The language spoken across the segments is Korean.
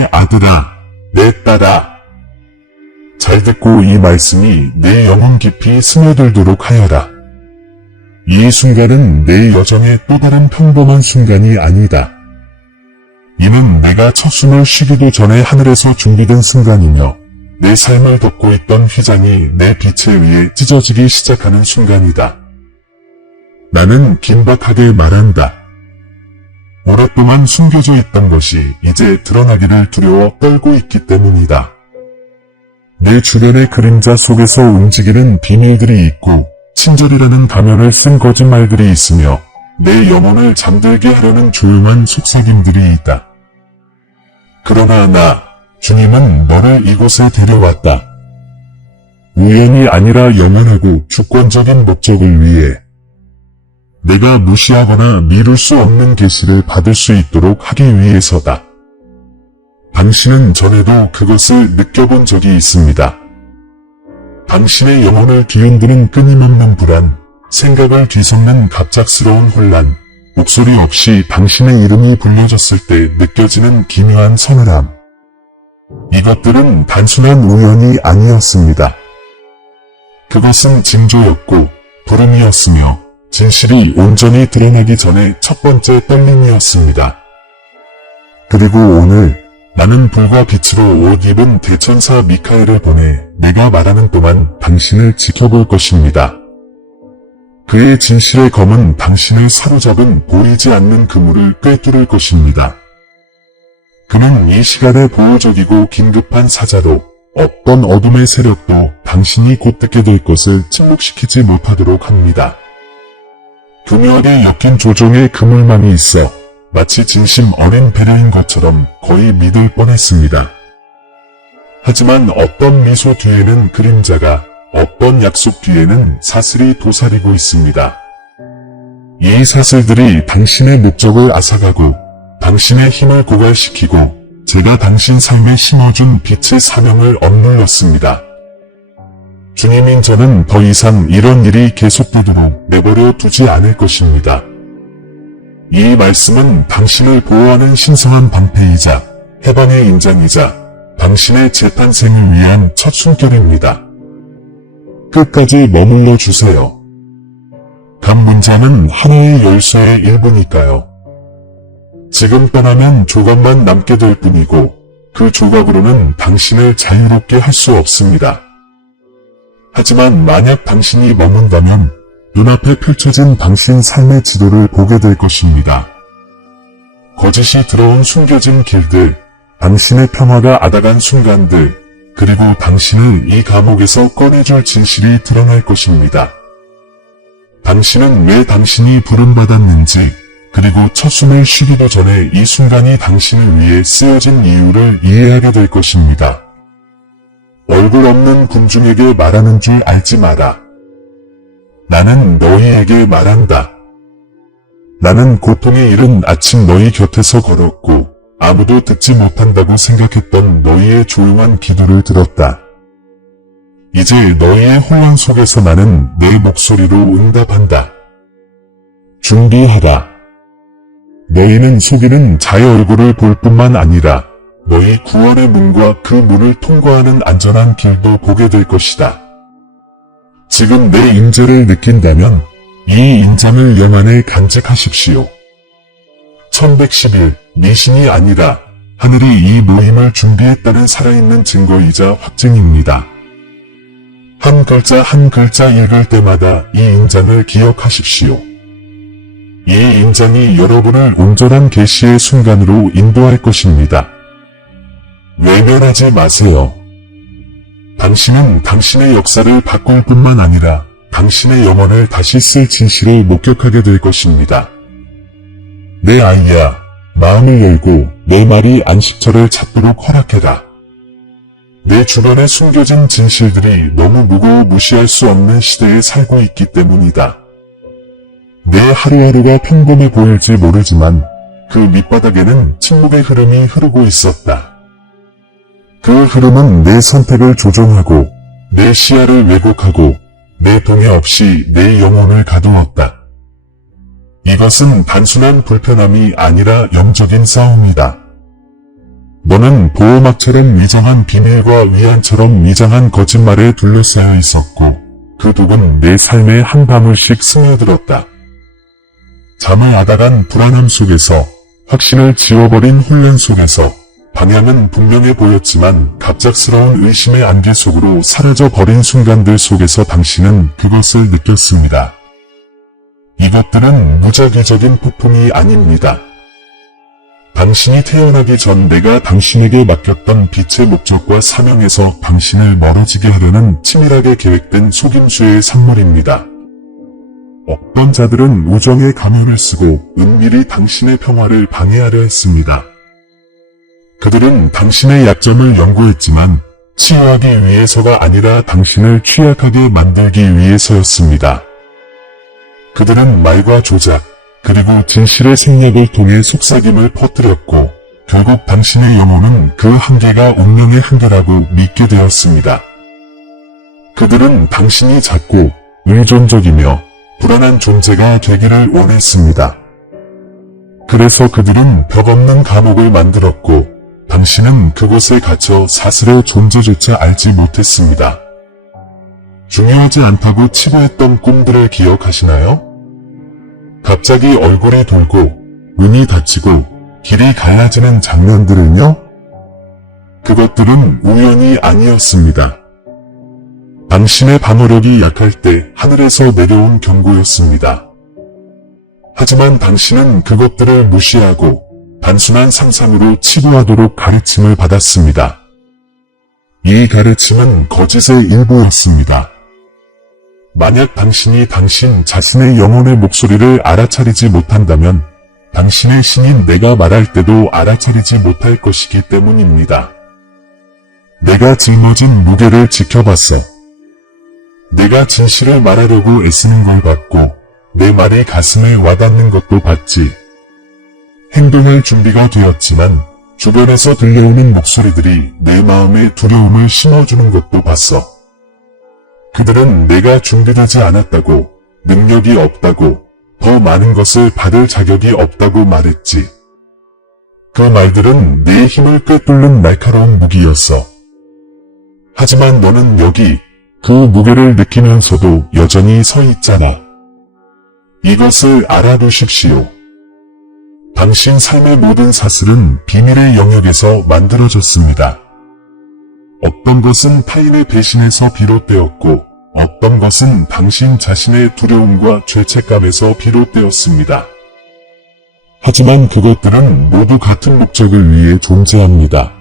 내 아들아, 내 딸아. 잘 듣고 이 말씀이 내 영혼 깊이 스며들도록 하여라. 이 순간은 내 여정의 또 다른 평범한 순간이 아니다. 이는 내가 첫 숨을 쉬기도 전에 하늘에서 준비된 순간이며 내 삶을 덮고 있던 휘장이 내 빛에 의해 찢어지기 시작하는 순간이다. 나는 긴박하게 말한다. 오랫동안 숨겨져 있던 것이 이제 드러나기를 두려워 떨고 있기 때문이다. 내 주변의 그림자 속에서 움직이는 비밀들이 있고 친절이라는 가면을 쓴 거짓말들이 있으며 내 영혼을 잠들게 하려는 조용한 속삭임들이 있다. 그러나 나, 주님은 너를 이곳에 데려왔다. 우연이 아니라 영원하고 주권적인 목적을 위해 내가 무시하거나 미룰 수 없는 계시를 받을 수 있도록 하기 위해서다. 당신은 전에도 그것을 느껴본 적이 있습니다. 당신의 영혼을 뒤흔드는 끊임없는 불안, 생각을 뒤섞는 갑작스러운 혼란, 목소리 없이 당신의 이름이 불려졌을 때 느껴지는 기묘한 서늘함. 이것들은 단순한 우연이 아니었습니다. 그것은 징조였고 부름이었으며 진실이 온전히 드러나기 전에 첫 번째 떨림이었습니다. 그리고 오늘 나는 불과 빛으로 옷 입은 대천사 미카엘을 보내 내가 말하는 동안 당신을 지켜볼 것입니다. 그의 진실의 검은 당신을 사로잡은 보이지 않는 그물을 꿰뚫을 것입니다. 그는 이 시간에 보호적이고 긴급한 사자로 어떤 어둠의 세력도 당신이 곧 듣게 될 것을 침묵시키지 못하도록 합니다. 교묘하게 엮인 조종의 그물망이 있어 마치 진심 어린 배려인 것처럼 거의 믿을 뻔했습니다. 하지만 어떤 미소 뒤에는 그림자가, 어떤 약속 뒤에는 사슬이 도사리고 있습니다. 이 사슬들이 당신의 목적을 앗아가고 당신의 힘을 고갈시키고 제가 당신 삶에 심어준 빛의 사명을 억눌렀습니다. 주님인 저는 더 이상 이런 일이 계속되도록 내버려 두지 않을 것입니다. 이 말씀은 당신을 보호하는 신성한 방패이자 해방의 인장이자 당신의 재탄생을 위한 첫 숨결입니다. 끝까지 머물러 주세요. 각 문장은 하나의 열쇠의 일부니까요. 지금 떠나면 조각만 남게 될 뿐이고 그 조각으로는 당신을 자유롭게 할 수 없습니다. 하지만 만약 당신이 머문다면 눈앞에 펼쳐진 당신 삶의 지도를 보게 될 것입니다. 거짓이 들어온 숨겨진 길들, 당신의 평화가 앗아간 순간들, 그리고 당신을 이 감옥에서 꺼내줄 진실이 드러날 것입니다. 당신은 왜 당신이 부름받았는지, 그리고 첫 숨을 쉬기도 전에 이 순간이 당신을 위해 쓰여진 이유를 이해하게 될 것입니다. 얼굴 없는 군중에게 말하는 줄 알지 마라. 나는 너희에게 말한다. 나는 고통에 이른 아침 너희 곁에서 걸었고 아무도 듣지 못한다고 생각했던 너희의 조용한 기도를 들었다. 이제 너희의 혼란 속에서 나는 내 목소리로 응답한다. 준비하라. 너희는 속이는 자의 얼굴을 볼 뿐만 아니라 너희 구원의 문과 그 문을 통과하는 안전한 길도 보게 될 것이다. 지금 내 임재를 느낀다면 이 인장을 영 안에 간직하십시오. 1111 미신이 아니라 하늘이 이 모임을 준비했다는 살아있는 증거이자 확증입니다. 한 글자 한 글자 읽을 때마다 이 인장을 기억하십시오. 이 인장이 여러분을 온전한 계시의 순간으로 인도할 것입니다. 외면하지 마세요. 당신은 당신의 역사를 바꿀 뿐만 아니라 당신의 영혼을 다시 쓸 진실을 목격하게 될 것입니다. 내 아이야, 마음을 열고 내 말이 안식처를 찾도록 허락해라. 내 주변에 숨겨진 진실들이 너무 무거워 무시할 수 없는 시대에 살고 있기 때문이다. 내 하루하루가 평범해 보일지 모르지만 그 밑바닥에는 침묵의 흐름이 흐르고 있었다. 그 흐름은 내 선택을 조종하고 내 시야를 왜곡하고 내 동의 없이 내 영혼을 가두었다. 이것은 단순한 불편함이 아니라 영적인 싸움이다. 너는 보호막처럼 위장한 비밀과 위안처럼 위장한 거짓말에 둘러싸여 있었고 그 독은 내 삶에 한 방울씩 스며들었다. 잠을 아다간 불안함 속에서 확신을 지워버린 혼란 속에서 방향은 분명해 보였지만 갑작스러운 의심의 안개 속으로 사라져버린 순간들 속에서 당신은 그것을 느꼈습니다. 이것들은 무작위적인 폭풍이 아닙니다. 당신이 태어나기 전 내가 당신에게 맡겼던 빛의 목적과 사명에서 당신을 멀어지게 하려는 치밀하게 계획된 속임수의 산물입니다. 어떤 자들은 우정의 가면을 쓰고 은밀히 당신의 평화를 방해하려 했습니다. 그들은 당신의 약점을 연구했지만 치유하기 위해서가 아니라 당신을 취약하게 만들기 위해서였습니다. 그들은 말과 조작, 그리고 진실의 생략을 통해 속삭임을 퍼뜨렸고 결국 당신의 영혼은 그 한계가 운명의 한계라고 믿게 되었습니다. 그들은 당신이 작고 의존적이며 불안한 존재가 되기를 원했습니다. 그래서 그들은 벽 없는 감옥을 만들었고 당신은 그곳에 갇혀 사슬의 존재조차 알지 못했습니다. 중요하지 않다고 치부했던 꿈들을 기억하시나요? 갑자기 얼굴이 돌고 눈이 다치고 길이 갈라지는 장면들은요? 그것들은 우연이 아니었습니다. 당신의 방어력이 약할 때 하늘에서 내려온 경고였습니다. 하지만 당신은 그것들을 무시하고 단순한 상상으로 치부하도록 가르침을 받았습니다. 이 가르침은 거짓의 일부였습니다. 만약 당신이 당신 자신의 영혼의 목소리를 알아차리지 못한다면 당신의 신인 내가 말할 때도 알아차리지 못할 것이기 때문입니다. 내가 짊어진 무게를 지켜봤어. 내가 진실을 말하려고 애쓰는 걸 봤고 내 말이 가슴에 와닿는 것도 봤지. 행동할 준비가 되었지만 주변에서 들려오는 목소리들이 내 마음에 두려움을 심어주는 것도 봤어. 그들은 내가 준비되지 않았다고, 능력이 없다고, 더 많은 것을 받을 자격이 없다고 말했지. 그 말들은 내 힘을 꿰뚫는 날카로운 무기였어. 하지만 너는 여기 그 무게를 느끼면서도 여전히 서 있잖아. 이것을 알아두십시오. 당신 삶의 모든 사슬은 비밀의 영역에서 만들어졌습니다. 어떤 것은 타인의 배신에서 비롯되었고 어떤 것은 당신 자신의 두려움과 죄책감에서 비롯되었습니다. 하지만 그것들은 모두 같은 목적을 위해 존재합니다.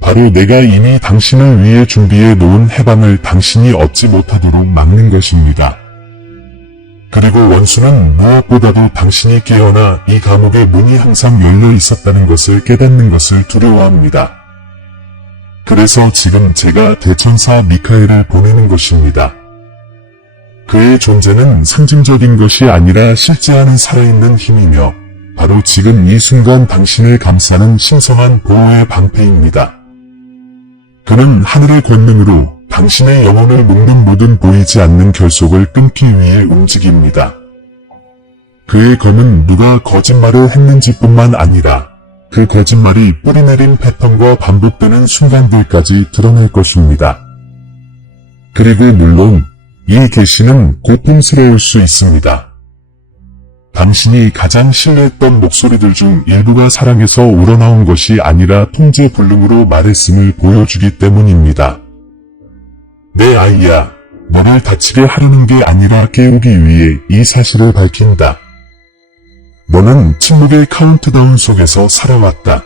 바로 내가 이미 당신을 위해 준비해 놓은 해방을 당신이 얻지 못하도록 막는 것입니다. 그리고 원수는 무엇보다도 당신이 깨어나 이 감옥의 문이 항상 열려 있었다는 것을 깨닫는 것을 두려워합니다. 그래서 지금 제가 대천사 미카엘을 보내는 것입니다. 그의 존재는 상징적인 것이 아니라 실제하는 살아있는 힘이며 바로 지금 이 순간 당신을 감싸는 신성한 보호의 방패입니다. 그는 하늘의 권능으로 당신의 영혼을 묶는 모든 보이지 않는 결속을 끊기 위해 움직입니다. 그의 검은 누가 거짓말을 했는지뿐만 아니라 그 거짓말이 뿌리내린 패턴과 반복되는 순간들까지 드러낼 것입니다. 그리고 물론 이 계시는 고통스러울 수 있습니다. 당신이 가장 신뢰했던 목소리들 중 일부가 사랑에서 우러나온 것이 아니라 통제 불능으로 말했음을 보여주기 때문입니다. 내 아이야, 너를 다치게 하려는 게 아니라 깨우기 위해 이 사실을 밝힌다. 너는 침묵의 카운트다운 속에서 살아왔다.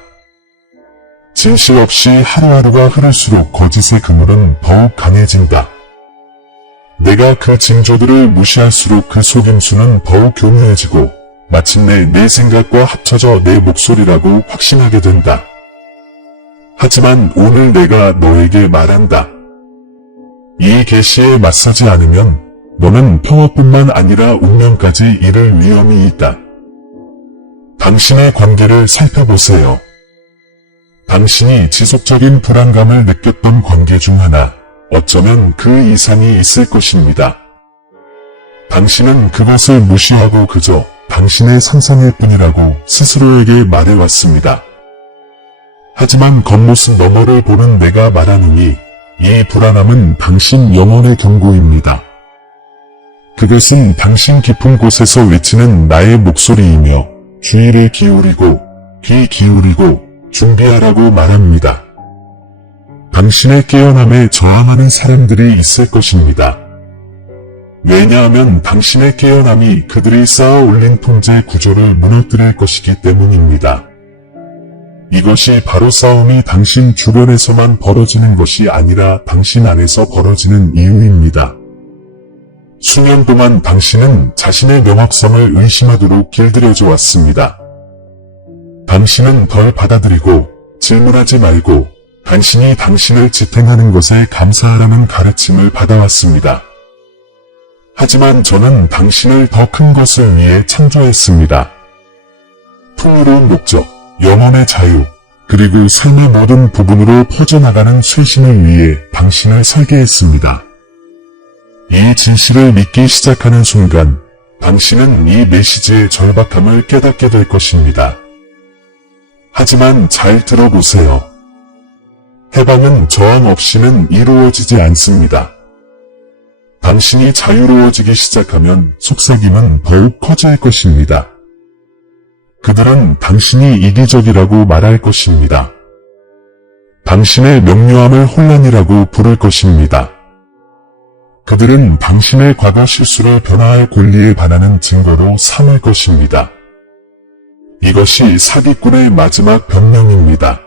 진실 없이 하루하루가 흐를수록 거짓의 그물은 더욱 강해진다. 내가 그 징조들을 무시할수록 그 속임수는 더욱 교묘해지고 마침내 내 생각과 합쳐져 내 목소리라고 확신하게 된다. 하지만 오늘 내가 너에게 말한다. 이 계시에 맞서지 않으면 너는 평화뿐만 아니라 운명까지 잃을 위험이 있다. 당신의 관계를 살펴보세요. 당신이 지속적인 불안감을 느꼈던 관계 중 하나, 어쩌면 그 이상이 있을 것입니다. 당신은 그것을 무시하고 그저 당신의 상상일 뿐이라고 스스로에게 말해왔습니다. 하지만 겉모습 너머를 보는 내가 말하노니 이 불안함은 당신 영혼의 경고입니다. 그것은 당신 깊은 곳에서 외치는 나의 목소리이며 주의를 기울이고 귀 기울이고 준비하라고 말합니다. 당신의 깨어남에 저항하는 사람들이 있을 것입니다. 왜냐하면 당신의 깨어남이 그들이 쌓아 올린 통제 구조를 무너뜨릴 것이기 때문입니다. 이것이 바로 싸움이 당신 주변에서만 벌어지는 것이 아니라 당신 안에서 벌어지는 이유입니다. 수년 동안 당신은 자신의 명확성을 의심하도록 길들여져 왔습니다. 당신은 덜 받아들이고 질문하지 말고 간신히 당신을 지탱하는 것에 감사하라는 가르침을 받아왔습니다. 하지만 저는 당신을 더 큰 것을 위해 창조했습니다. 풍요로운 목적, 영혼의 자유, 그리고 삶의 모든 부분으로 퍼져나가는 쇄신을 위해 당신을 설계했습니다. 이 진실을 믿기 시작하는 순간, 당신은 이 메시지의 절박함을 깨닫게 될 것입니다. 하지만 잘 들어보세요. 해방은 저항 없이는 이루어지지 않습니다. 당신이 자유로워지기 시작하면 속삭임은 더욱 커질 것입니다. 그들은 당신이 이기적이라고 말할 것입니다. 당신의 명료함을 혼란이라고 부를 것입니다. 그들은 당신의 과거 실수를 변화할 권리에 반하는 증거로 삼을 것입니다. 이것이 사기꾼의 마지막 변명입니다.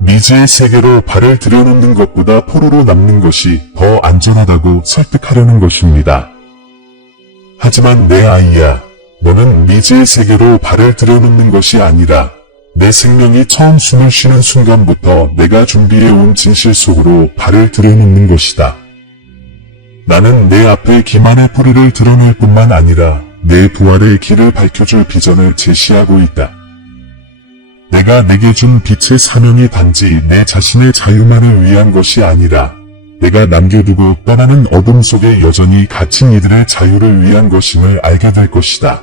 미지의 세계로 발을 들여놓는 것보다 포로로 남는 것이 더 안전하다고 설득하려는 것입니다. 하지만 내 아이야, 너는 미지의 세계로 발을 들여놓는 것이 아니라 내 생명이 처음 숨을 쉬는 순간부터 내가 준비해온 진실 속으로 발을 들여놓는 것이다. 나는 내 앞에 기만의 뿌리를 드러낼 뿐만 아니라 내 부활의 길을 밝혀줄 비전을 제시하고 있다. 내가 내게 준 빛의 사명이 단지 내 자신의 자유만을 위한 것이 아니라 내가 남겨두고 떠나는 어둠 속에 여전히 갇힌 이들의 자유를 위한 것임을 알게 될 것이다.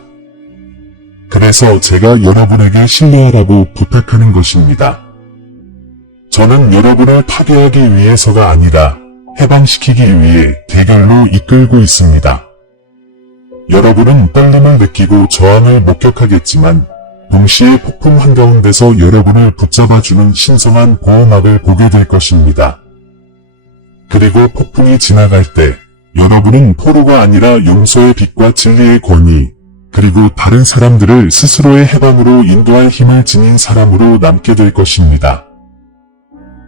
그래서 제가 여러분에게 신뢰하라고 부탁하는 것입니다. 저는 여러분을 파괴하기 위해서가 아니라 해방시키기 위해 대결로 이끌고 있습니다. 여러분은 떨림을 느끼고 저항을 목격하겠지만 동시에 폭풍 한가운데서 여러분을 붙잡아주는 신성한 보호막을 보게 될 것입니다. 그리고 폭풍이 지나갈 때 여러분은 포로가 아니라 용서의 빛과 진리의 권위, 그리고 다른 사람들을 스스로의 해방으로 인도할 힘을 지닌 사람으로 남게 될 것입니다.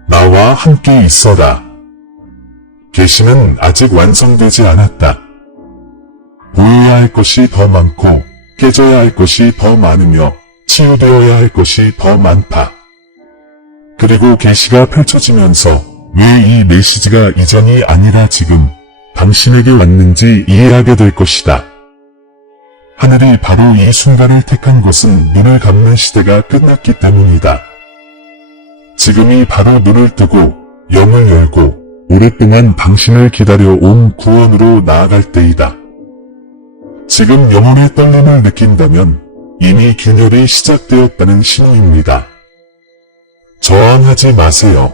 나와 함께 있어라. 계시는 아직 완성되지 않았다. 보여야 할 것이 더 많고 깨져야 할 것이 더 많으며 치유되어야 할 것이 더 많다. 그리고 계시가 펼쳐지면서 왜 이 메시지가 이전이 아니라 지금 당신에게 왔는지 이해하게 될 것이다. 하늘이 바로 이 순간을 택한 것은 눈을 감는 시대가 끝났기 때문이다. 지금이 바로 눈을 뜨고 영을 열고 오랫동안 당신을 기다려온 구원으로 나아갈 때이다. 지금 영혼의 떨림을 느낀다면 이미 균열이 시작되었다는 신호입니다. 저항하지 마세요.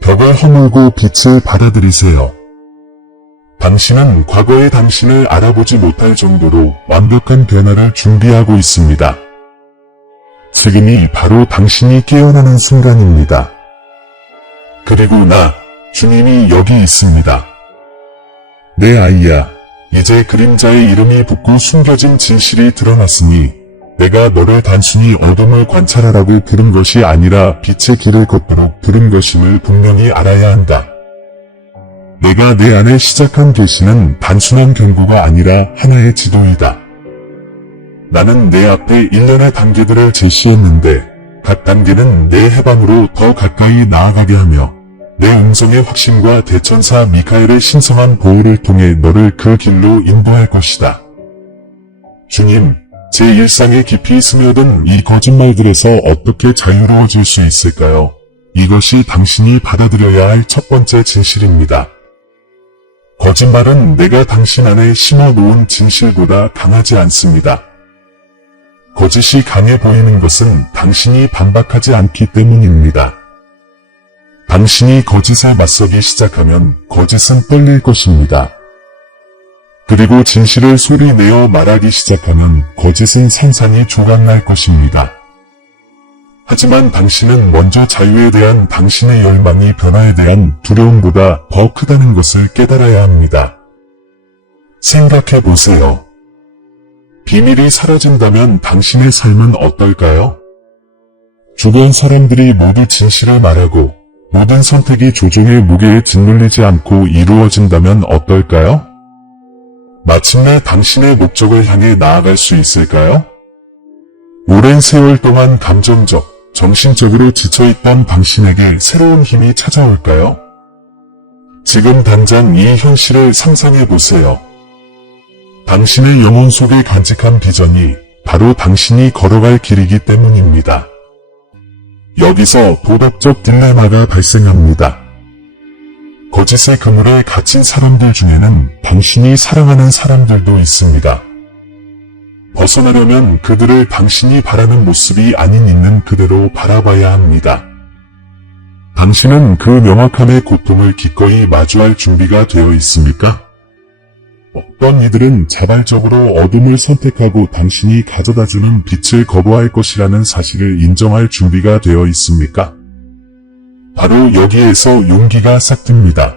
벽을 허물고 빛을 받아들이세요. 당신은 과거의 당신을 알아보지 못할 정도로 완벽한 변화를 준비하고 있습니다. 지금이 바로 당신이 깨어나는 순간입니다. 그리고 주님이 여기 있습니다. 내 아이야, 이제 그림자의 이름이 붙고 숨겨진 진실이 드러났으니 내가 너를 단순히 어둠을 관찰하라고 부른 것이 아니라 빛의 길을 걷도록 부른 것임을 분명히 알아야 한다. 내가 내 안에 시작한 계시는 단순한 경고가 아니라 하나의 지도이다. 나는 내 앞에 일련의 단계들을 제시했는데 각 단계는 내 해방으로 더 가까이 나아가게 하며 내 음성의 확신과 대천사 미카엘의 신성한 보호를 통해 너를 그 길로 인도할 것이다. 주님, 제 일상에 깊이 스며든 이 거짓말들에서 어떻게 자유로워질 수 있을까요? 이것이 당신이 받아들여야 할 첫 번째 진실입니다. 거짓말은 내가 당신 안에 심어놓은 진실보다 강하지 않습니다. 거짓이 강해 보이는 것은 당신이 반박하지 않기 때문입니다. 당신이 거짓에 맞서기 시작하면 거짓은 떨릴 것입니다. 그리고 진실을 소리내어 말하기 시작하면 거짓은 산산이 조각날 것입니다. 하지만 당신은 먼저 자유에 대한 당신의 열망이 변화에 대한 두려움보다 더 크다는 것을 깨달아야 합니다. 생각해 보세요. 비밀이 사라진다면 당신의 삶은 어떨까요? 주변 사람들이 모두 진실을 말하고 모든 선택이 조종의 무게에 짓눌리지 않고 이루어진다면 어떨까요? 마침내 당신의 목적을 향해 나아갈 수 있을까요? 오랜 세월 동안 감정적, 정신적으로 지쳐있던 당신에게 새로운 힘이 찾아올까요? 지금 당장 이 현실을 상상해 보세요. 당신의 영혼 속에 간직한 비전이 바로 당신이 걸어갈 길이기 때문입니다. 여기서 도덕적 딜레마가 발생합니다. 거짓의 그물에 갇힌 사람들 중에는 당신이 사랑하는 사람들도 있습니다. 벗어나려면 그들을 당신이 바라는 모습이 아닌 있는 그대로 바라봐야 합니다. 당신은 그 명확함의 고통을 기꺼이 마주할 준비가 되어 있습니까? 어떤 이들은 자발적으로 어둠을 선택하고 당신이 가져다주는 빛을 거부할 것이라는 사실을 인정할 준비가 되어 있습니까? 바로 여기에서 용기가 싹틉니다.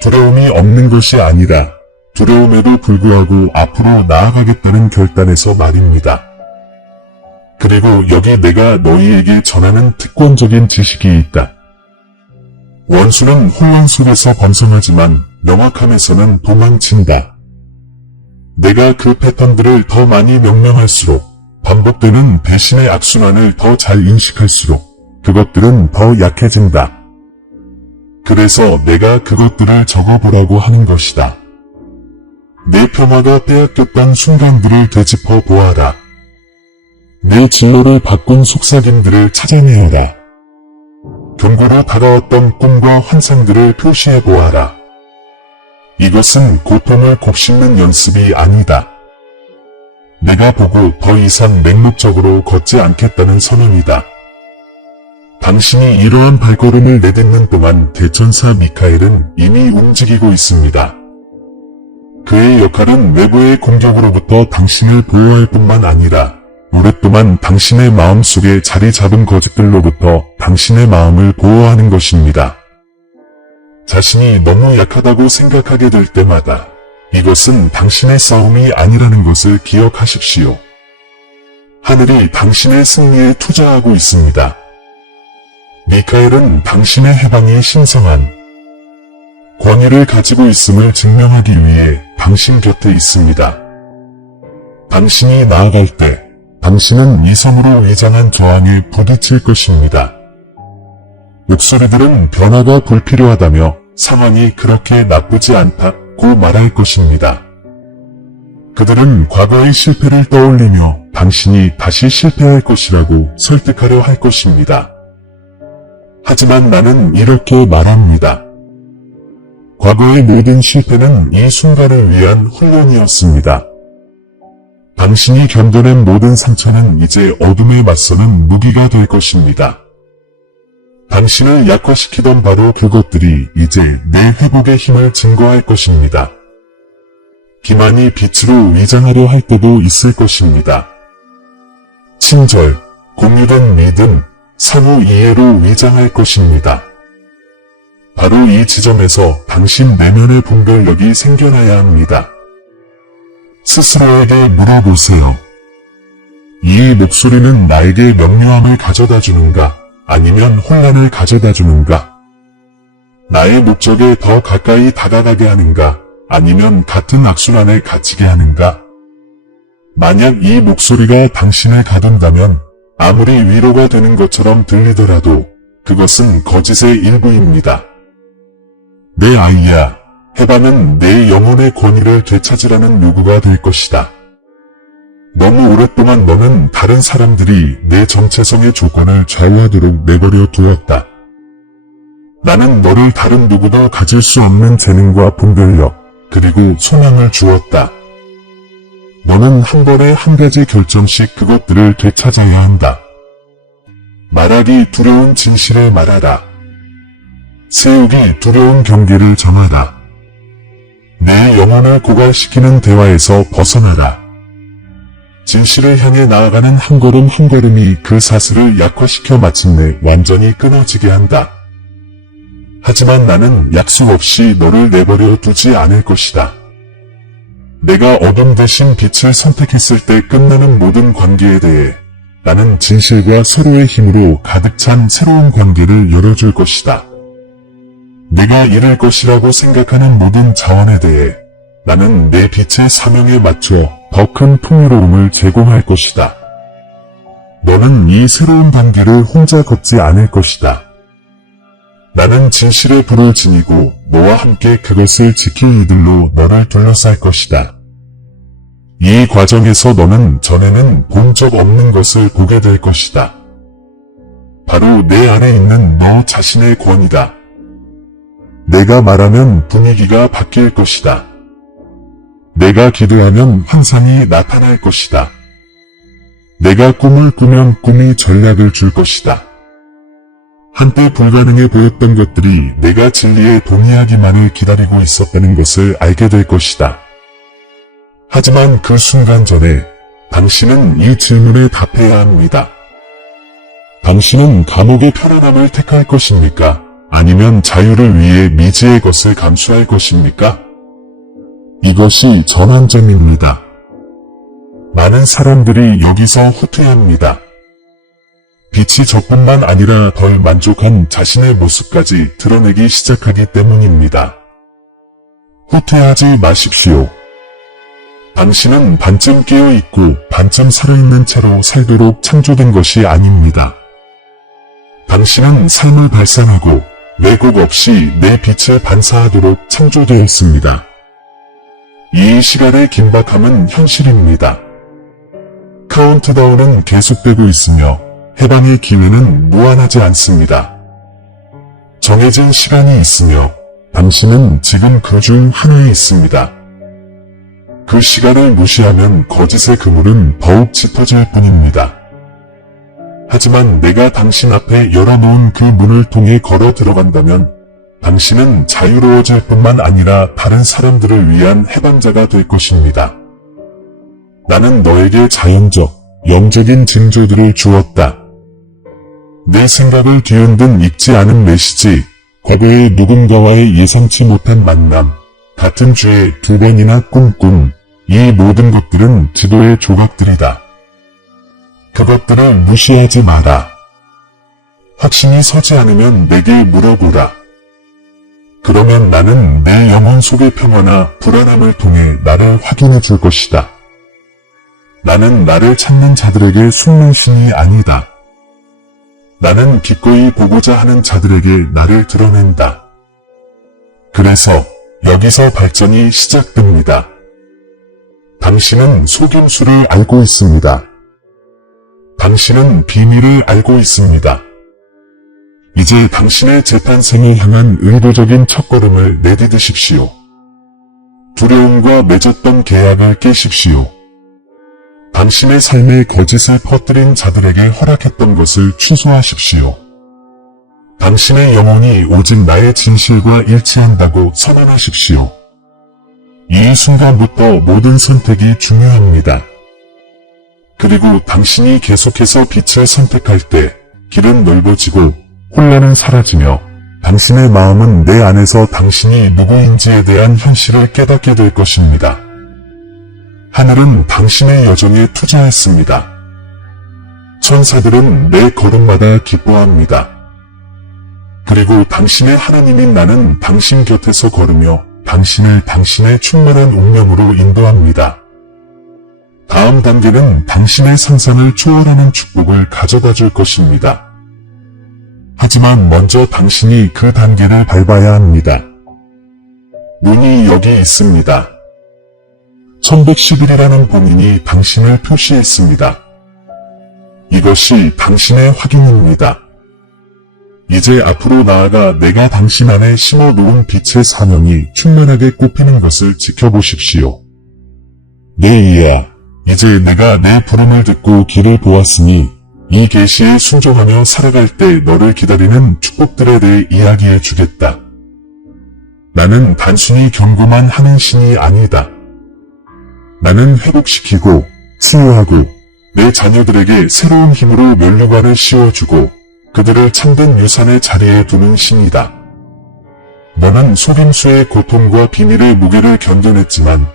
두려움이 없는 것이 아니라 두려움에도 불구하고 앞으로 나아가겠다는 결단에서 말입니다. 그리고 여기 내가 너희에게 전하는 특권적인 지식이 있다. 원수는 혼란 속에서 번성하지만 명확함에서는 도망친다. 내가 그 패턴들을 더 많이 명명할수록 반복되는 배신의 악순환을 더 잘 인식할수록 그것들은 더 약해진다. 그래서 내가 그것들을 적어보라고 하는 것이다. 내 평화가 빼앗겼던 순간들을 되짚어 보아라. 내 진로를 바꾼 속삭임들을 찾아내어라. 경고로 다가왔던 꿈과 환상들을 표시해 보아라. 이것은 고통을 곱씹는 연습이 아니다. 내가 보고 더 이상 맹목적으로 걷지 않겠다는 선언이다. 당신이 이러한 발걸음을 내딛는 동안 대천사 미카엘은 이미 움직이고 있습니다. 그의 역할은 외부의 공격으로부터 당신을 보호할 뿐만 아니라 오랫동안 당신의 마음속에 자리 잡은 거짓들로부터 당신의 마음을 보호하는 것입니다. 자신이 너무 약하다고 생각하게 될 때마다 이것은 당신의 싸움이 아니라는 것을 기억하십시오. 하늘이 당신의 승리에 투자하고 있습니다. 미카엘은 당신의 해방이 신성한 권위를 가지고 있음을 증명하기 위해 당신 곁에 있습니다. 당신이 나아갈 때 당신은 이성으로 위장한 저항에 부딪힐 것입니다. 목소리들은 변화가 불필요하다며 상황이 그렇게 나쁘지 않다고 말할 것입니다. 그들은 과거의 실패를 떠올리며 당신이 다시 실패할 것이라고 설득하려 할 것입니다. 하지만 나는 이렇게 말합니다. 과거의 모든 실패는 이 순간을 위한 훈련이었습니다. 당신이 견뎌낸 모든 상처는 이제 어둠에 맞서는 무기가 될 것입니다. 당신을 약화시키던 바로 그것들이 이제 내 회복의 힘을 증거할 것입니다. 기만이 빛으로 위장하려 할 때도 있을 것입니다. 친절, 공유된 믿음, 상호 이해로 위장할 것입니다. 바로 이 지점에서 당신 내면의 분별력이 생겨나야 합니다. 스스로에게 물어보세요. 이 목소리는 나에게 명료함을 가져다 주는가? 아니면 혼란을 가져다 주는가? 나의 목적에 더 가까이 다가가게 하는가? 아니면 같은 악순환에 갇히게 하는가? 만약 이 목소리가 당신을 가둔다면 아무리 위로가 되는 것처럼 들리더라도 그것은 거짓의 일부입니다. 내 아이야, 해방은 내 영혼의 권위를 되찾으라는 요구가 될 것이다. 너무 오랫동안 너는 다른 사람들이 내 정체성의 조건을 좌우하도록 내버려 두었다. 나는 너를 다른 누구도 가질 수 없는 재능과 분별력, 그리고 소망을 주었다. 너는 한 번에 한 가지 결정씩 그것들을 되찾아야 한다. 말하기 두려운 진실을 말하라. 세우기 두려운 경계를 정하라. 내 영혼을 고갈시키는 대화에서 벗어나라. 진실을 향해 나아가는 한 걸음 한 걸음이 그 사슬을 약화시켜 마침내 완전히 끊어지게 한다. 하지만 나는 약속 없이 너를 내버려 두지 않을 것이다. 내가 어둠 대신 빛을 선택했을 때 끝나는 모든 관계에 대해 나는 진실과 서로의 힘으로 가득 찬 새로운 관계를 열어줄 것이다. 내가 이룰 것이라고 생각하는 모든 자원에 대해 나는 내 빛의 사명에 맞춰 더 큰 풍요로움을 제공할 것이다. 너는 이 새로운 단계를 혼자 걷지 않을 것이다. 나는 진실의 불을 지니고 너와 함께 그것을 지킬 이들로 너를 둘러쌀 것이다. 이 과정에서 너는 전에는 본 적 없는 것을 보게 될 것이다. 바로 내 안에 있는 너 자신의 권위다. 내가 말하면 분위기가 바뀔 것이다. 내가 기도하면 환상이 나타날 것이다. 내가 꿈을 꾸면 꿈이 전략을 줄 것이다. 한때 불가능해 보였던 것들이 내가 진리에 동의하기만을 기다리고 있었다는 것을 알게 될 것이다. 하지만 그 순간 전에 당신은 이 질문에 답해야 합니다. 당신은 감옥의 편안함을 택할 것입니까? 아니면 자유를 위해 미지의 것을 감수할 것입니까? 이것이 전환점입니다. 많은 사람들이 여기서 후퇴합니다. 빛이 저뿐만 아니라 덜 만족한 자신의 모습까지 드러내기 시작하기 때문입니다. 후퇴하지 마십시오. 당신은 반쯤 깨어있고 반쯤 살아있는 채로 살도록 창조된 것이 아닙니다. 당신은 삶을 발산하고 왜곡 없이 내 빛을 반사하도록 창조되었습니다. 이 시간의 긴박함은 현실입니다. 카운트다운은 계속되고 있으며 해방의 기회는 무한하지 않습니다. 정해진 시간이 있으며 당신은 지금 그 중 하나에 있습니다. 그 시간을 무시하면 거짓의 그물은 더욱 짙어질 뿐입니다. 하지만 내가 당신 앞에 열어놓은 그 문을 통해 걸어 들어간다면 당신은 자유로워질 뿐만 아니라 다른 사람들을 위한 해방자가 될 것입니다. 나는 너에게 자연적, 영적인 징조들을 주었다. 내 생각을 뒤흔든 읽지 않은 메시지, 과거의 누군가와의 예상치 못한 만남, 같은 주에 2번이나 꿈꿈, 이 모든 것들은 지도의 조각들이다. 그것들을 무시하지 마라. 확신이 서지 않으면 내게 물어보라. 그러면 나는 내 영혼 속의 평화나 불안함을 통해 나를 확인해 줄 것이다. 나는 나를 찾는 자들에게 숨는 신이 아니다. 나는 기꺼이 보고자 하는 자들에게 나를 드러낸다. 그래서 여기서 발전이 시작됩니다. 당신은 속임수를 알고 있습니다. 당신은 비밀을 알고 있습니다. 이제 당신의 재탄생을 향한 의도적인 첫걸음을 내디디십시오. 두려움과 맺었던 계약을 깨십시오. 당신의 삶에 거짓을 퍼뜨린 자들에게 허락했던 것을 취소하십시오. 당신의 영혼이 오직 나의 진실과 일치한다고 선언하십시오. 이 순간부터 모든 선택이 중요합니다. 그리고 당신이 계속해서 빛을 선택할 때 길은 넓어지고 혼란은 사라지며 당신의 마음은 내 안에서 당신이 누구인지에 대한 현실을 깨닫게 될 것입니다. 하늘은 당신의 여정에 투자했습니다. 천사들은 내 걸음마다 기뻐합니다. 그리고 당신의 하나님인 나는 당신 곁에서 걸으며 당신을 당신의 충만한 운명으로 인도합니다. 다음 단계는 당신의 상상을 초월하는 축복을 가져다 줄 것입니다. 하지만 먼저 당신이 그 단계를 밟아야 합니다. 문이 여기 있습니다. 1111이라는 본인이 당신을 표시했습니다. 이것이 당신의 확인입니다. 이제 앞으로 나아가 내가 당신 안에 심어놓은 빛의 사명이 충만하게 꽃피는 것을 지켜보십시오. 내 이야, 이제 내가 내 부름을 듣고 길을 보았으니 이 계시에 순종하며 살아갈 때 너를 기다리는 축복들에 대해 이야기해 주겠다. 나는 단순히 경고만 하는 신이 아니다. 나는 회복시키고 치유하고 내 자녀들에게 새로운 힘으로 면류관을 씌워주고 그들을 참된 유산의 자리에 두는 신이다. 너는 속임수의 고통과 비밀의 무게를 견뎌냈지만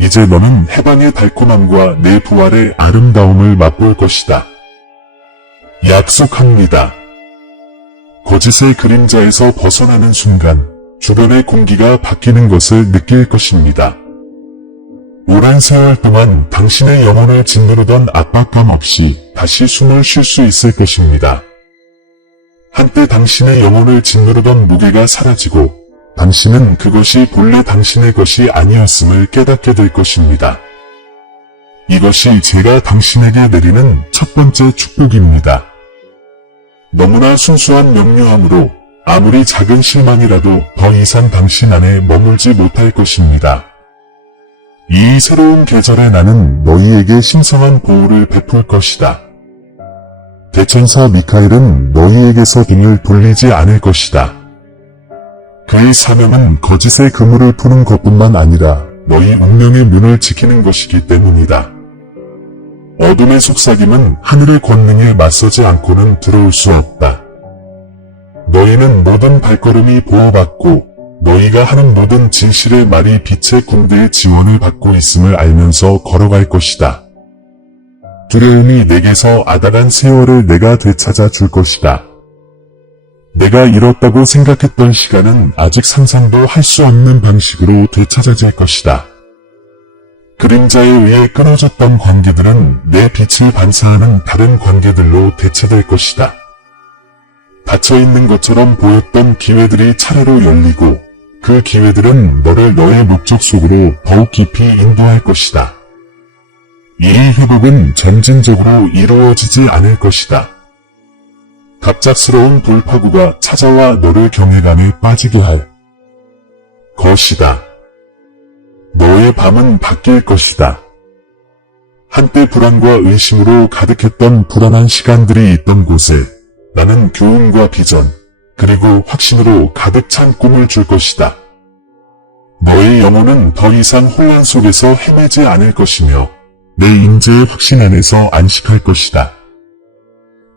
이제 너는 해방의 달콤함과 내 부활의 아름다움을 맛볼 것이다. 약속합니다. 거짓의 그림자에서 벗어나는 순간 주변의 공기가 바뀌는 것을 느낄 것입니다. 오랜 세월 동안 당신의 영혼을 짓누르던 압박감 없이 다시 숨을 쉴 수 있을 것입니다. 한때 당신의 영혼을 짓누르던 무게가 사라지고 당신은 그것이 본래 당신의 것이 아니었음을 깨닫게 될 것입니다. 이것이 제가 당신에게 내리는 첫 번째 축복입니다. 너무나 순수한 명료함으로 아무리 작은 실망이라도 더 이상 당신 안에 머물지 못할 것입니다. 이 새로운 계절에 나는 너희에게 신성한 보호를 베풀 것이다. 대천사 미카엘은 너희에게서 등을 돌리지 않을 것이다. 그의 사명은 거짓의 그물을 푸는 것뿐만 아니라 너희 운명의 문을 지키는 것이기 때문이다. 어둠의 속삭임은 하늘의 권능에 맞서지 않고는 들어올 수 없다. 너희는 모든 발걸음이 보호받고 너희가 하는 모든 진실의 말이 빛의 군대의 지원을 받고 있음을 알면서 걸어갈 것이다. 두려움이 내게서 앗아간 세월을 내가 되찾아 줄 것이다. 내가 잃었다고 생각했던 시간은 아직 상상도 할 수 없는 방식으로 되찾아질 것이다. 그림자에 의해 끊어졌던 관계들은 내 빛을 반사하는 다른 관계들로 대체될 것이다. 닫혀있는 것처럼 보였던 기회들이 차례로 열리고 그 기회들은 너를 너의 목적 속으로 더욱 깊이 인도할 것이다. 이 회복은 점진적으로 이루어지지 않을 것이다. 갑작스러운 돌파구가 찾아와 너를 경외감에 빠지게 할 것이다. 너의 밤은 바뀔 것이다. 한때 불안과 의심으로 가득했던 불안한 시간들이 있던 곳에 나는 교훈과 비전, 그리고 확신으로 가득 찬 꿈을 줄 것이다. 너의 영혼은 더 이상 혼란 속에서 헤매지 않을 것이며 내 임재의 확신 안에서 안식할 것이다.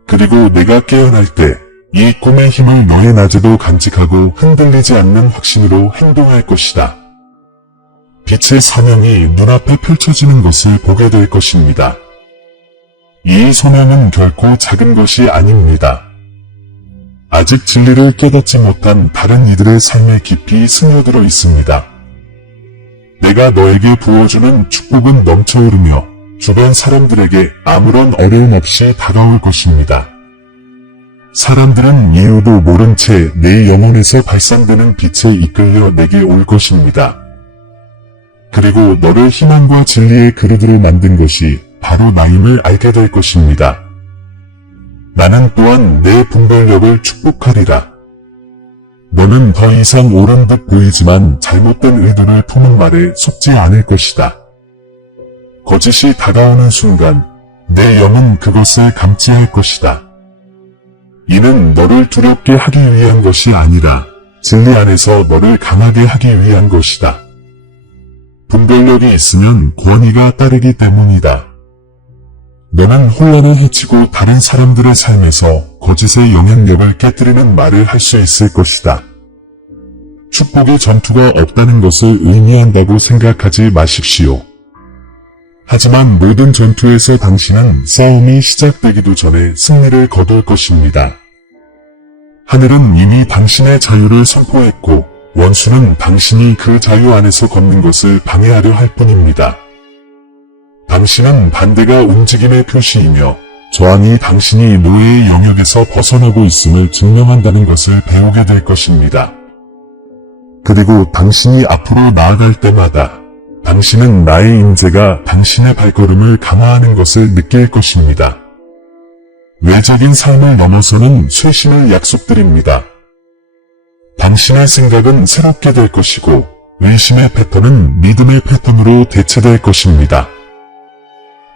그리고 내가 깨어날 때 이 꿈의 힘을 너의 낮에도 간직하고 흔들리지 않는 확신으로 행동할 것이다. 빛의 사명이 눈앞에 펼쳐지는 것을 보게 될 것입니다. 이 소명은 결코 작은 것이 아닙니다. 아직 진리를 깨닫지 못한 다른 이들의 삶에 깊이 스며들어 있습니다. 내가 너에게 부어주는 축복은 넘쳐흐르며 주변 사람들에게 아무런 어려움 없이 다가올 것입니다. 사람들은 이유도 모른 채 내 영혼에서 발산되는 빛에 이끌려 내게 올 것입니다. 그리고 너를 희망과 진리의 그릇으로 만든 것이 바로 나임을 알게 될 것입니다. 나는 또한 내 분별력을 축복하리라. 너는 더 이상 옳은 듯 보이지만 잘못된 의도를 품은 말에 속지 않을 것이다. 거짓이 다가오는 순간 내 영은 그것을 감지할 것이다. 이는 너를 두렵게 하기 위한 것이 아니라 진리 안에서 너를 강하게 하기 위한 것이다. 분별력이 있으면 권위가 따르기 때문이다. 너는 혼란을 해치고 다른 사람들의 삶에서 거짓의 영향력을 깨뜨리는 말을 할 수 있을 것이다. 축복의 전투가 없다는 것을 의미한다고 생각하지 마십시오. 하지만 모든 전투에서 당신은 싸움이 시작되기도 전에 승리를 거둘 것입니다. 하늘은 이미 당신의 자유를 선포했고 원수는 당신이 그 자유 안에서 걷는 것을 방해하려 할 뿐입니다. 당신은 반대가 움직임의 표시이며 저항이 당신이 노예의 영역에서 벗어나고 있음을 증명한다는 것을 배우게 될 것입니다. 그리고 당신이 앞으로 나아갈 때마다 당신은 나의 임재가 당신의 발걸음을 강화하는 것을 느낄 것입니다. 외적인 삶을 넘어서는 쇄신을 약속드립니다. 당신의 생각은 새롭게 될 것이고 의심의 패턴은 믿음의 패턴으로 대체될 것입니다.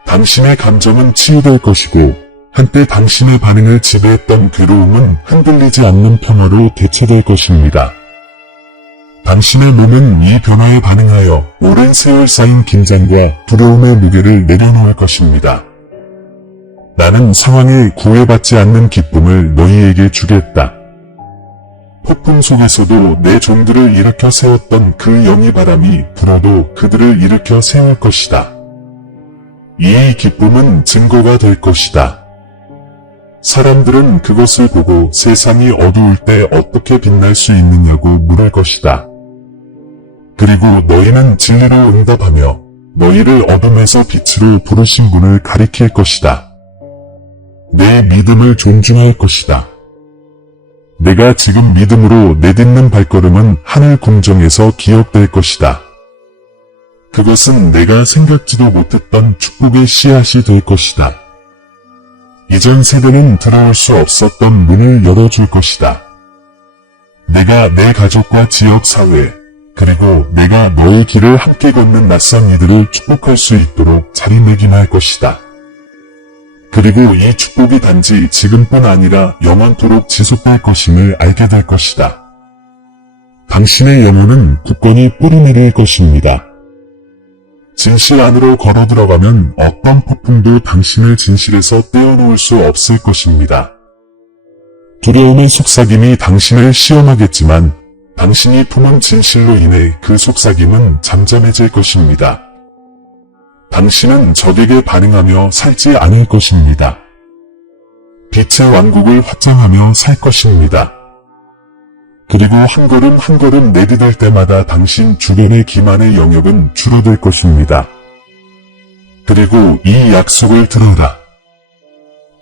당신의 감정은 치유될 것이고 한때 당신의 반응을 지배했던 괴로움은 흔들리지 않는 평화로 대체될 것입니다. 당신의 몸은 이 변화에 반응하여 오랜 세월 쌓인 긴장과 두려움의 무게를 내려놓을 것입니다. 나는 상황에 구애받지 않는 기쁨을 너희에게 주겠다. 폭풍 속에서도 내 종들을 일으켜 세웠던 그 영의 바람이 불어도 그들을 일으켜 세울 것이다. 이 기쁨은 증거가 될 것이다. 사람들은 그것을 보고 세상이 어두울 때 어떻게 빛날 수 있느냐고 물을 것이다. 그리고 너희는 진리로 응답하며 너희를 어둠에서 빛으로 부르신 분을 가리킬 것이다. 내 믿음을 존중할 것이다. 내가 지금 믿음으로 내딛는 발걸음은 하늘 궁정에서 기억될 것이다. 그것은 내가 생각지도 못했던 축복의 씨앗이 될 것이다. 이전 세대는 들어올 수 없었던 문을 열어줄 것이다. 내가 내 가족과 지역 사회, 그리고 내가 너의 길을 함께 걷는 낯선 이들을 축복할 수 있도록 자리매김할 것이다. 그리고 이 축복이 단지 지금뿐 아니라 영원토록 지속될 것임을 알게 될 것이다. 당신의 영혼은 굳건히 뿌리내릴 것입니다. 진실 안으로 걸어 들어가면 어떤 폭풍도 당신을 진실에서 떼어놓을 수 없을 것입니다. 두려움의 속삭임이 당신을 시험하겠지만 당신이 품은 진실로 인해 그 속삭임은 잠잠해질 것입니다. 당신은 적에게 반응하며 살지 않을 것입니다. 빛의 왕국을 확장하며 살 것입니다. 그리고 한 걸음 한 걸음 내디딜 때마다 당신 주변의 기만의 영역은 줄어들 것입니다. 그리고 이 약속을 들어라.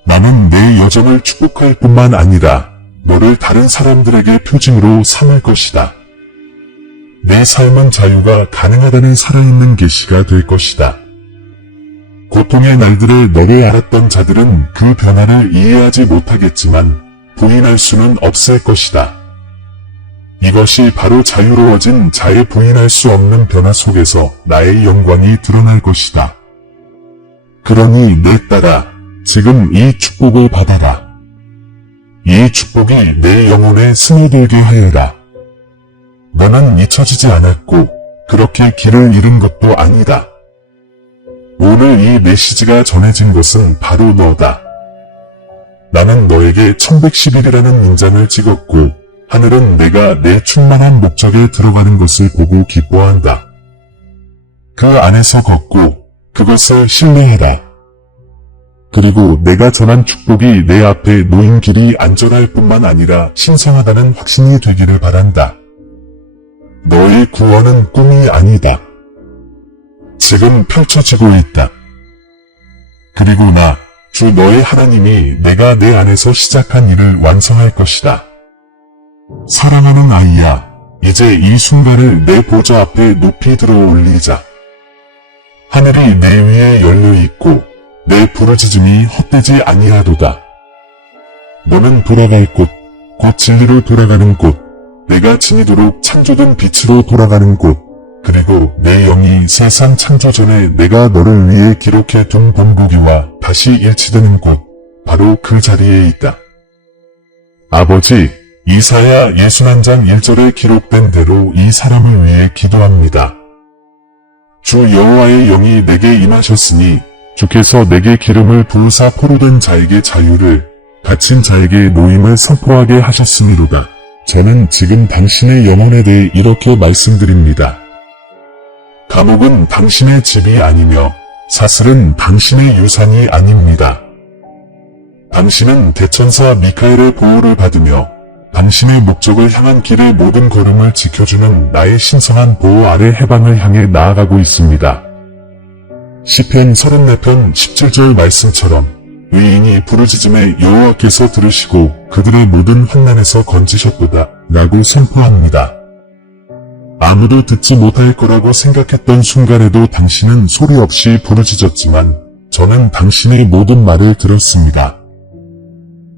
나는 내 여정을 축복할 뿐만 아니라 너를 다른 사람들에게 표징으로 삼을 것이다. 내 삶은 자유가 가능하다는 살아있는 계시가 될 것이다. 고통의 날들에 너를 알았던 자들은 그 변화를 이해하지 못하겠지만 부인할 수는 없을 것이다. 이것이 바로 자유로워진 자의 부인할 수 없는 변화 속에서 나의 영광이 드러날 것이다. 그러니 내 딸아, 지금 이 축복을 받아라. 이 축복이 내 영혼에 스며들게 하여라. 너는 잊혀지지 않았고 그렇게 길을 잃은 것도 아니다. 오늘 이 메시지가 전해진 것은 바로 너다. 나는 너에게 1111이라는 인장을 찍었고 하늘은 내가 내 충만한 목적에 들어가는 것을 보고 기뻐한다. 그 안에서 걷고 그것을 신뢰해라. 그리고 내가 전한 축복이 내 앞에 놓인 길이 안전할 뿐만 아니라 신성하다는 확신이 되기를 바란다. 너의 구원은 꿈이 아니다. 지금 펼쳐지고 있다. 그리고 나, 주 너의 하나님이 내가 내 안에서 시작한 일을 완성할 것이다. 사랑하는 아이야, 이제 이 순간을 내 보좌 앞에 높이 들어 올리자. 하늘이 내 위에 열려 있고 내 부르짖음이 헛되지 아니하도다. 너는 돌아갈 곳, 곧 진리로 돌아가는 곳, 내가 지니도록 창조된 빛으로 돌아가는 곳, 그리고 내 영이 세상 창조 전에 내가 너를 위해 기록해 둔 본보기와 다시 일치되는 곳, 바로 그 자리에 있다. 아버지, 이사야 61장 1절에 기록된 대로 이 사람을 위해 기도합니다. 주 여호와의 영이 내게 임하셨으니 주께서 내게 기름을 부으사 포로된 자에게 자유를, 갇힌 자에게 노임을 선포하게 하셨음이로다. 저는 지금 당신의 영혼에 대해 이렇게 말씀드립니다. 감옥은 당신의 집이 아니며 사슬은 당신의 유산이 아닙니다. 당신은 대천사 미카엘의 보호를 받으며 당신의 목적을 향한 길의 모든 걸음을 지켜주는 나의 신성한 보호 아래 해방을 향해 나아가고 있습니다. 시편 34편 17절 말씀처럼 의인이 부르짖음에 여호와께서 들으시고 그들의 모든 환난에서 건지셨도다 라고 선포합니다. 아무도 듣지 못할 거라고 생각했던 순간에도 당신은 소리 없이 부르짖었지만 저는 당신의 모든 말을 들었습니다.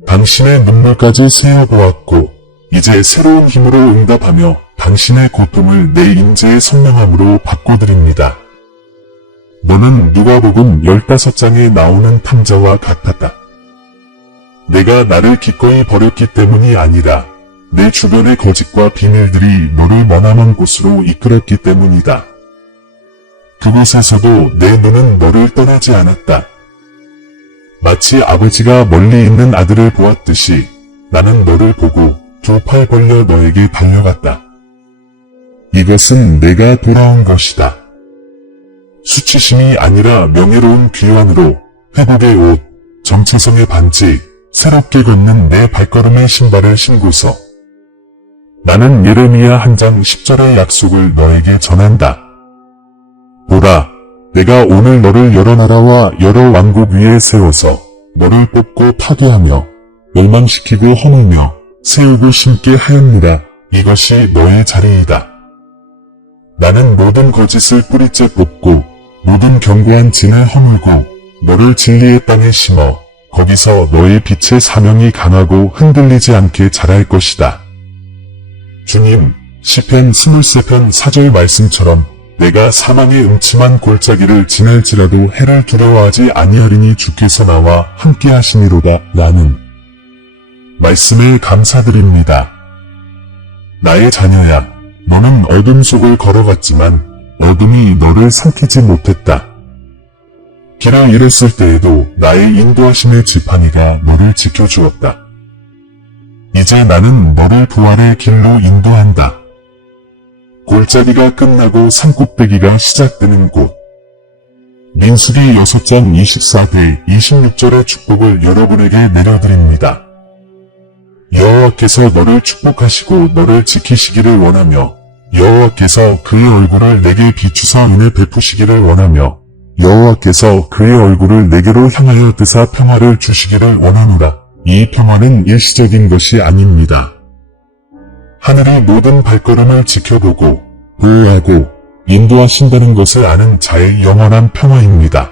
당신의 눈물까지 세어보았고 이제 새로운 힘으로 응답하며 당신의 고통을 내 인재의 선명함으로 바꿔드립니다. 너는 누가복음 15장에 나오는 탐자와 같았다. 내가 나를 기꺼이 버렸기 때문이 아니라 내 주변의 거짓과 비밀들이 너를 머나먼 곳으로 이끌었기 때문이다. 그곳에서도 내 눈은 너를 떠나지 않았다. 마치 아버지가 멀리 있는 아들을 보았듯이 나는 너를 보고 두 팔 벌려 너에게 달려갔다. 이것은 내가 돌아온 것이다. 수치심이 아니라 명예로운 귀환으로 회복의 옷, 정체성의 반지, 새롭게 걷는 내 발걸음의 신발을 신고서 나는 예레미야 1장 10절의 약속을 너에게 전한다. 보라, 내가 오늘 너를 여러 나라와 여러 왕국 위에 세워서 너를 뽑고 파괴하며 멸망시키고 허물며 세우고 심게 하였노라. 이것이 너의 자리이다. 나는 모든 거짓을 뿌리째 뽑고 모든 견고한 진을 허물고 너를 진리의 땅에 심어 거기서 너의 빛의 사명이 강하고 흔들리지 않게 자랄 것이다. 주님, 시편 23편 4절 말씀처럼 내가 사망의 음침한 골짜기를 지날지라도 해를 두려워하지 아니하리니 주께서 나와 함께 하시니로다. 라는 말씀에 감사드립니다. 나의 자녀야, 너는 어둠 속을 걸어갔지만 어둠이 너를 삼키지 못했다. 길을 잃었을 때에도 나의 인도하심의 지팡이가 너를 지켜주었다. 이제 나는 너를 부활의 길로 인도한다. 골짜기가 끝나고 산꼭대기가 시작되는 곳. 민수기 6장 24대 26절의 축복을 여러분에게 내려드립니다. 여호와께서 너를 축복하시고 너를 지키시기를 원하며 여호와께서 그의 얼굴을 내게 비추사 은혜 베푸시기를 원하며 여호와께서 그의 얼굴을 내게로 향하여 드사 평화를 주시기를 원하노라. 이 평화는 일시적인 것이 아닙니다. 하늘이 모든 발걸음을 지켜보고 보호하고 인도하신다는 것을 아는 자의 영원한 평화입니다.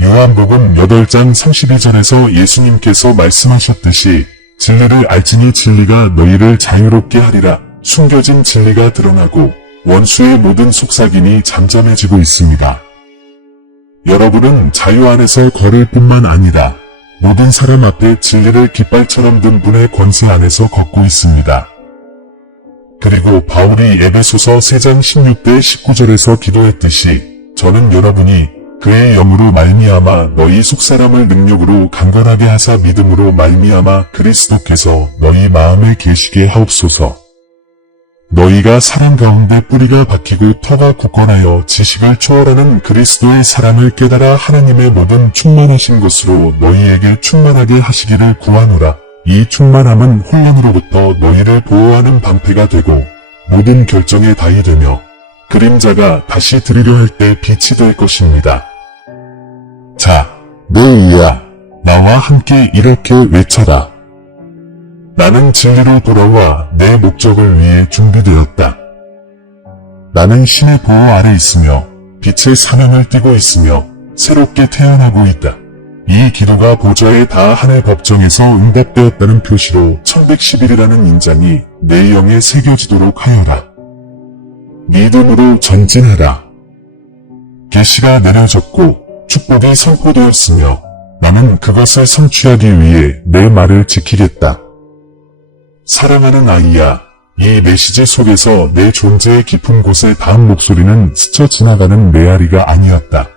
요한복음 8장 32절에서 예수님께서 말씀하셨듯이 진리를 알지니 진리가 너희를 자유롭게 하리라. 숨겨진 진리가 드러나고 원수의 모든 속삭임이 잠잠해지고 있습니다. 여러분은 자유 안에서 걸을 뿐만 아니라 모든 사람 앞에 진리를 깃발처럼 든 분의 권세 안에서 걷고 있습니다. 그리고 바울이 에베소서 3장 16대 19절에서 기도했듯이 저는 여러분이 그의 영으로 말미암아 너희 속사람을 능력으로 강건하게 하사 믿음으로 말미암아 그리스도께서 너희 마음에 계시게 하옵소서. 너희가 사랑 가운데 뿌리가 박히고 터가 굳건하여 지식을 초월하는 그리스도의 사랑을 깨달아 하나님의 모든 충만하신 것으로 너희에게 충만하게 하시기를 구하노라. 이 충만함은 혼란으로부터 너희를 보호하는 방패가 되고 모든 결정의 다이 되며 그림자가 다시 들으려 할 때 빛이 될 것입니다. 자, 내 이야, 나와 함께 이렇게 외쳐라. 나는 진리로 돌아와 내 목적을 위해 준비되었다. 나는 신의 보호 아래 있으며 빛의 사명을 띠고 있으며 새롭게 태어나고 있다. 이 기도가 보좌에 다 하늘 법정에서 응답되었다는 표시로 1111이라는 인장이 내 영에 새겨지도록 하여라. 믿음으로 전진하라. 계시가 내려졌고 축복이 선포되었으며 나는 그것을 성취하기 위해 내 말을 지키겠다. 사랑하는 아이야, 이 메시지 속에서 내 존재의 깊은 곳에 닿은 목소리는 스쳐 지나가는 메아리가 아니었다.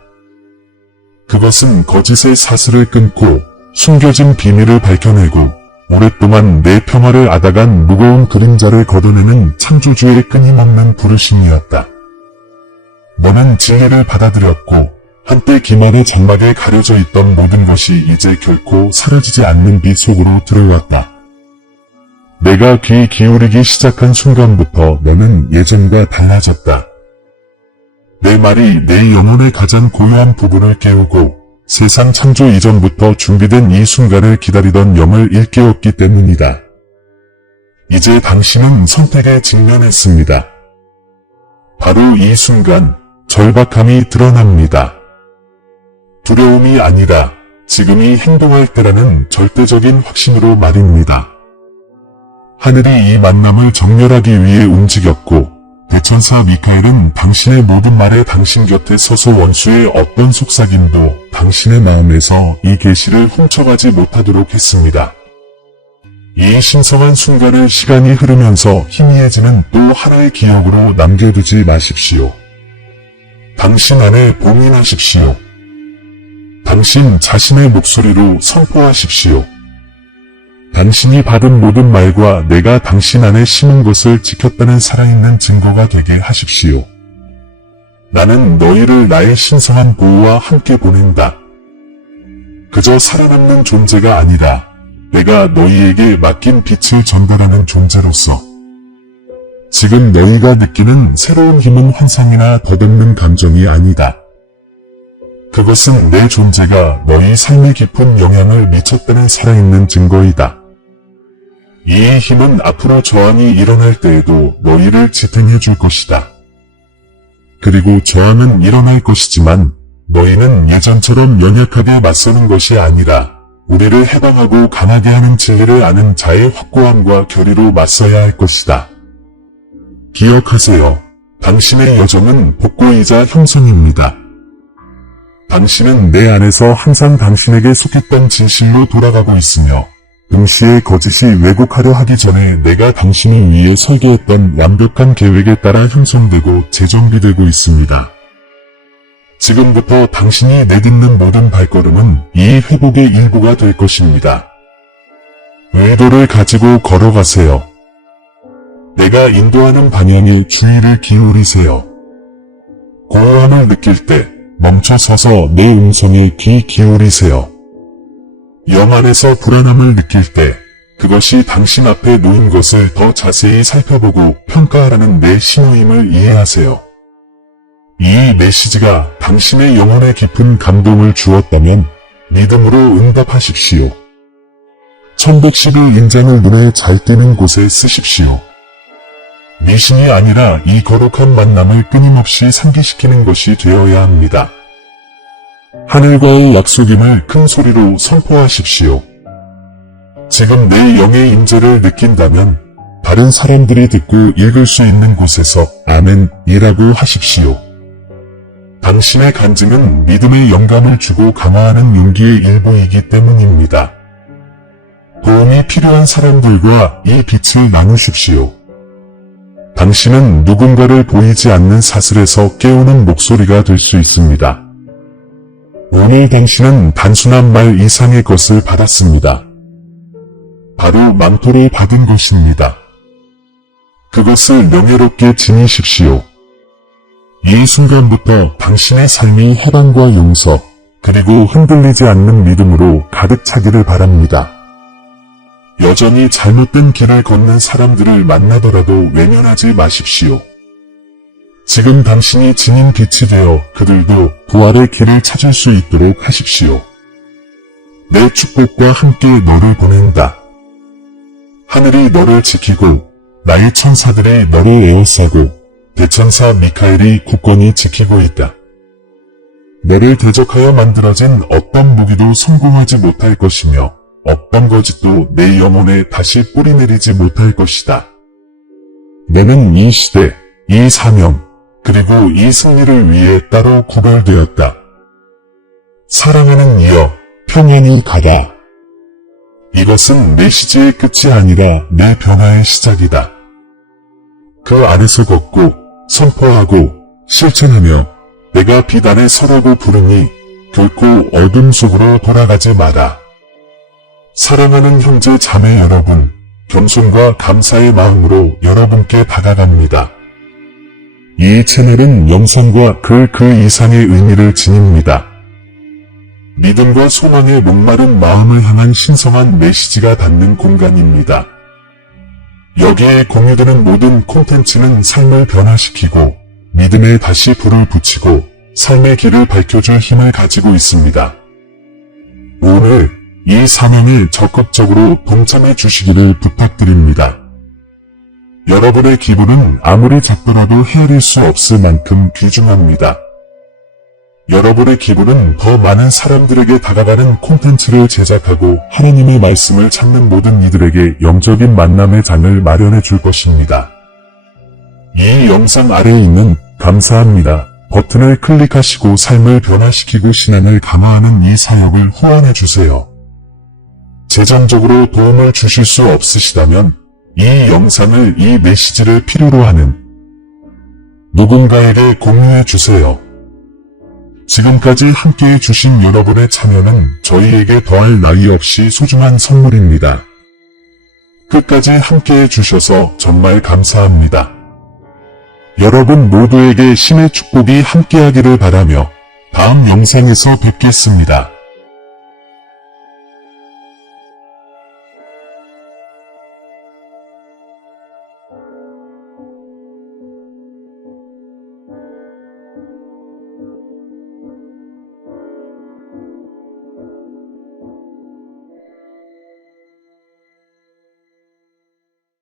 그것은 거짓의 사슬을 끊고 숨겨진 비밀을 밝혀내고 오랫동안 내 평화를 앗아간 무거운 그림자를 걷어내는 창조주의 끊임없는 부르심이었다. 너는 진리를 받아들였고 한때 기만의 장막에 가려져 있던 모든 것이 이제 결코 사라지지 않는 빛 속으로 들어왔다. 내가 귀 기울이기 시작한 순간부터 너는 예전과 달라졌다. 내 말이 내 영혼의 가장 고요한 부분을 깨우고 세상 창조 이전부터 준비된 이 순간을 기다리던 영을 일깨웠기 때문이다. 이제 당신은 선택에 직면했습니다. 바로 이 순간 절박함이 드러납니다. 두려움이 아니라 지금이 행동할 때라는 절대적인 확신으로 말입니다. 하늘이 이 만남을 정렬하기 위해 움직였고 대천사 미카엘은 당신의 모든 말에 당신 곁에 서서 원수의 어떤 속삭임도 당신의 마음에서 이 계시를 훔쳐가지 못하도록 했습니다. 이 신성한 순간을 시간이 흐르면서 희미해지는 또 하나의 기억으로 남겨두지 마십시오. 당신 안에 봉인하십시오. 당신 자신의 목소리로 선포하십시오. 당신이 받은 모든 말과 내가 당신 안에 심은 것을 지켰다는 살아있는 증거가 되게 하십시오. 나는 너희를 나의 신성한 보호와 함께 보낸다. 그저 살아남는 존재가 아니라 내가 너희에게 맡긴 빛을 전달하는 존재로서 지금 너희가 느끼는 새로운 힘은 환상이나 덧없는 감정이 아니다. 그것은 내 존재가 너희 삶에 깊은 영향을 미쳤다는 살아있는 증거이다. 이 힘은 앞으로 저항이 일어날 때에도 너희를 지탱해 줄 것이다. 그리고 저항은 일어날 것이지만 너희는 예전처럼 연약하게 맞서는 것이 아니라 우리를 해방하고 강하게 하는 진리를 아는 자의 확고함과 결의로 맞서야 할 것이다. 기억하세요. 당신의 여정은 복고이자 형성입니다. 당신은 내 안에서 항상 당신에게 속했던 진실로 돌아가고 있으며 동시에 거짓이 왜곡하려 하기 전에 내가 당신을 위해 설계했던 완벽한 계획에 따라 형성되고 재정비되고 있습니다. 지금부터 당신이 내딛는 모든 발걸음은 이 회복의 일부가 될 것입니다. 의도를 가지고 걸어가세요. 내가 인도하는 방향에 주의를 기울이세요. 고요함을 느낄 때 멈춰서서 내 음성에 귀 기울이세요. 영 안에서 불안함을 느낄 때 그것이 당신 앞에 놓인 것을 더 자세히 살펴보고 평가하라는 내 신호임을 이해하세요. 이 메시지가 당신의 영혼에 깊은 감동을 주었다면 믿음으로 응답하십시오. 1111인장을 눈에 잘 띄는 곳에 쓰십시오. 미신이 아니라 이 거룩한 만남을 끊임없이 상기시키는 것이 되어야 합니다. 하늘과의 약속임을 큰 소리로 선포하십시오. 지금 내 영의 임재를 느낀다면 다른 사람들이 듣고 읽을 수 있는 곳에서 아멘이라고 하십시오. 당신의 간증은 믿음의 영감을 주고 강화하는 용기의 일부이기 때문입니다. 도움이 필요한 사람들과 이 빛을 나누십시오. 당신은 누군가를 보이지 않는 사슬에서 깨우는 목소리가 될 수 있습니다. 오늘 당신은 단순한 말 이상의 것을 받았습니다. 바로 망토를 받은 것입니다. 그것을 명예롭게 지니십시오. 이 순간부터 당신의 삶이 해방과 용서, 그리고 흔들리지 않는 믿음으로 가득 차기를 바랍니다. 여전히 잘못된 길을 걷는 사람들을 만나더라도 외면하지 마십시오. 지금 당신이 지닌 빛이 되어 그들도 부활의 길을 찾을 수 있도록 하십시오. 내 축복과 함께 너를 보낸다. 하늘이 너를 지키고 나의 천사들이 너를 에워싸고 대천사 미카엘이 굳건히 지키고 있다. 너를 대적하여 만들어진 어떤 무기도 성공하지 못할 것이며 어떤 거짓도 내 영혼에 다시 뿌리내리지 못할 것이다. 너는 이 시대, 이 사명, 그리고 이 승리를 위해 따로 구별되었다. 사랑하는 이여, 평안히 가라. 이것은 메시지의 끝이 아니라 내 변화의 시작이다. 그 안에서 걷고 선포하고 실천하며 내가 빛 안에 서라고 부르니 결코 어둠 속으로 돌아가지 마라. 사랑하는 형제 자매 여러분, 겸손과 감사의 마음으로 여러분께 다가갑니다. 이 채널은 영상과 그 이상의 의미를 지닙니다. 믿음과 소망의 목마른 마음을 향한 신성한 메시지가 닿는 공간입니다. 여기에 공유되는 모든 콘텐츠는 삶을 변화시키고 믿음에 다시 불을 붙이고 삶의 길을 밝혀줄 힘을 가지고 있습니다. 오늘 이 사명에 적극적으로 동참해 주시기를 부탁드립니다. 여러분의 기분은 아무리 작더라도 헤아릴 수 없을 만큼 귀중합니다. 여러분의 기분은 더 많은 사람들에게 다가가는 콘텐츠를 제작하고 하나님의 말씀을 찾는 모든 이들에게 영적인 만남의 장을 마련해 줄 것입니다. 이 영상 아래에 있는 감사합니다 버튼을 클릭하시고 삶을 변화시키고 신앙을 강화하는 이 사역을 후원해주세요. 재정적으로 도움을 주실 수 없으시다면 이 영상을 이 메시지를 필요로 하는 누군가에게 공유해주세요. 지금까지 함께해 주신 여러분의 참여는 저희에게 더할 나위 없이 소중한 선물입니다. 끝까지 함께해 주셔서 정말 감사합니다. 여러분 모두에게 신의 축복이 함께하기를 바라며 다음 영상에서 뵙겠습니다.